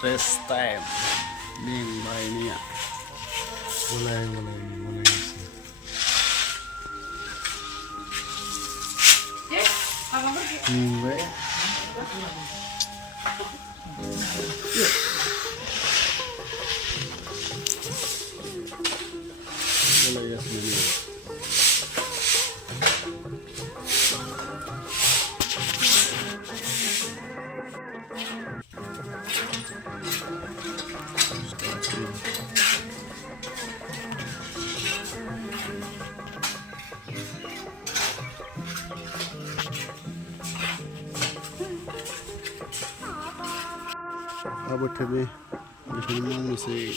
Rest time. Limbay niya. Mulai isi. Limbay. Mulai ya sendiri. Apa tadi? Bisa ngomong sih.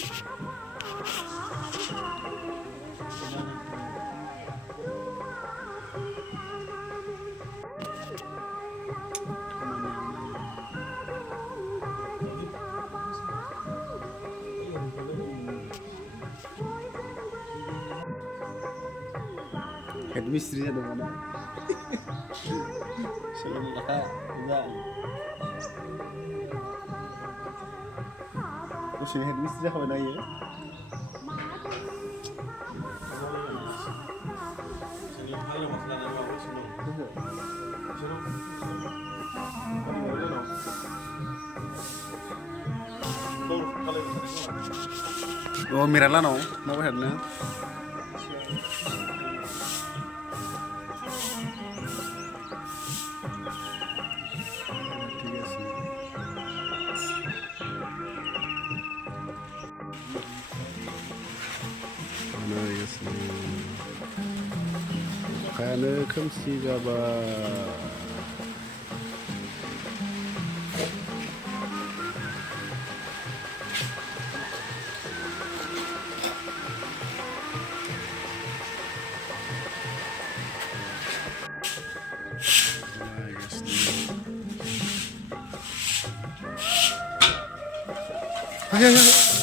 Headmistress ada mana? Salah, enggak. Terus si headmistress apa nanya? Oh, Mirala no, mau headnya. Kayaknya kemsi gaba. Ayo.